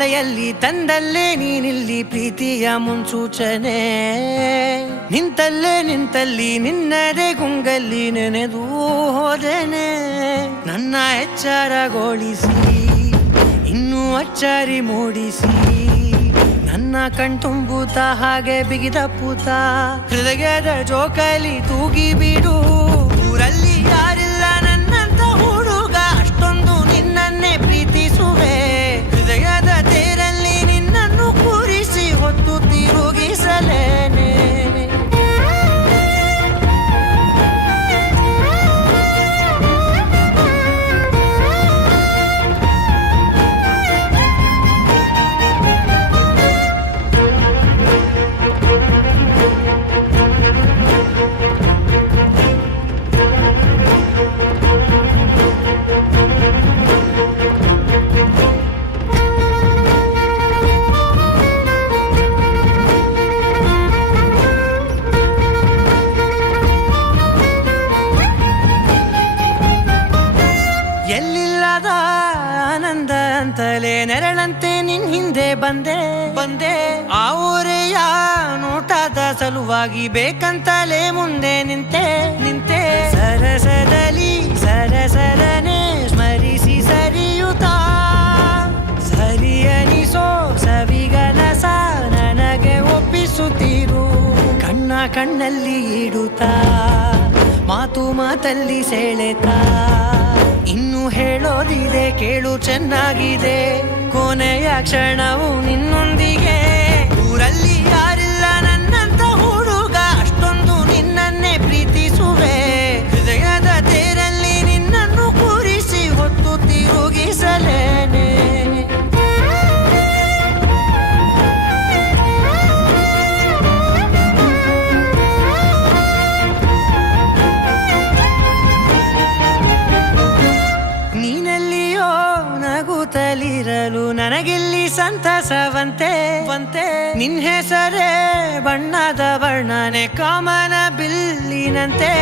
ಮಳೆಯಲ್ಲಿ ತಂದಲ್ಲೇ ನೀನಿಲ್ಲಿ ಪ್ರೀತಿಯ ಮುನ್ಸೂಚನೆ. ನಿಂತಲ್ಲಿ ನಿನ್ನದೇ ಗುಂಗಲ್ಲಿ ನೆನೆದು ಹೋದೆನೆ. ನನ್ನ ಎಚ್ಚರಗೊಳಿಸಿ ಇನ್ನೂ ಅಚ್ಚರಿ ಮೂಡಿಸಿ, ನನ್ನ ಕಣ್ತುಂಬುತ್ತ ಹಾಗೆ ಬಿಗಿದ ಪೂತ. ಹೃದಯದ ಜೋಕಾಲಿ ತೂಗಿ ಬಿಡು, ಊರಲ್ಲಿ ಯಾರಿಲ್ಲ ನನ್ನಂತ ಹುಡುಗ, ಅಷ್ಟೊಂದು ನಿನ್ನನ್ನೇ ಪ್ರೀತಿಸುವೆ. ಹೃದಯದ ತೇರಲ್ಲಿ ನಿನ್ನನ್ನು ಕೂರಿಸಿ ಹೊತ್ತು ತಿರುಗಿಸಲೇನೆ. ಎಲ್ಲಿಲ್ಲದ ಆನಂದ ಅಂತಲೇ ನೆರಳಂತೆ ನಿನ್ ಹಿಂದೆ ಬಂದೆ. ಆ ಊರೆಯ ನೋಟದ ಸಲುವಾಗಿ ಬೇಕಂತಲೇ ಮುಂದೆ ನಿಂತೆ. ಸರಸದಲ್ಲಿ ಸರಸರನೆ ಸ್ಮರಿಸಿ ಸರಿಯುತ್ತಾ, ಸರಿಯನಿಸೋ ಸವಿಗನಸ ನನಗೆ ಒಪ್ಪಿಸುತ್ತೀರು. ಕಣ್ಣಲ್ಲಿ ಇಡುತ್ತಾ, ಮಾತಲ್ಲಿ ಸೆಳೆತಾ, ಇನ್ನು ಹೇಳೋದಿದೆ ಕೇಳು ಚೆನ್ನಾಗಿದೆ. ಕೊನೆಯ ಕ್ಷಣವು ನಿನ್ನೊಂದಿಗೆ, ಊರಲ್ಲಿ ಯಾರಿಲ್ಲ ನನ್ನಂತ ಹುಡುಗ, ಅಷ್ಟೊಂದು ನಿನ್ನನ್ನೇ ಪ್ರೀತಿಸುವೆ. ಹೃದಯದ ತೇರಲ್ಲಿ ನಿನ್ನನ್ನು ಕೂರಿಸಿ ಹೊತ್ತು ತಿರುಗಿಸಲೇನೆ. ನಗುತ್ತಲಿರಲು ನನಗಿಲ್ಲಿ ಸಂತಸವಂತೆ. ನಿನ್ ಹೆಸರೇ ಬಣ್ಣದ ವರ್ಣನೆ ಕಾಮನ ಬಿಲ್ಲಿನಂತೆ.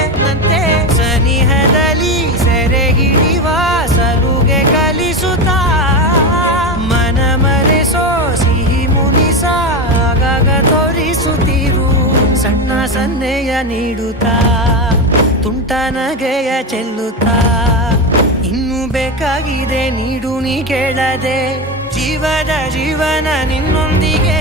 ಸನಿಹದಲ್ಲಿ ಸೆರೆ ಹಿಡಿಯುವ ಸಲುಗೆ ಕಲಿಸುತ್ತಾ, ಮನ ಮರೆಸೋ ಸಿಹಿ ಮುನಿಸ ಆಗಾಗ ತೋರಿಸುತ್ತೀರು. ಸಣ್ಣ ಸನ್ನೆಯ ನೀಡುತ್ತಾ, ತುಂಟ ನಗೆಯ ಚೆಲ್ಲುತ್ತಾ, ಇನ್ನೂ ಬೇಕಾಗಿದೆ ನೀಡು ನೀ ಕೇಳದೆ. ಜೀವನ ನಿನ್ನೊಂದಿಗೆ.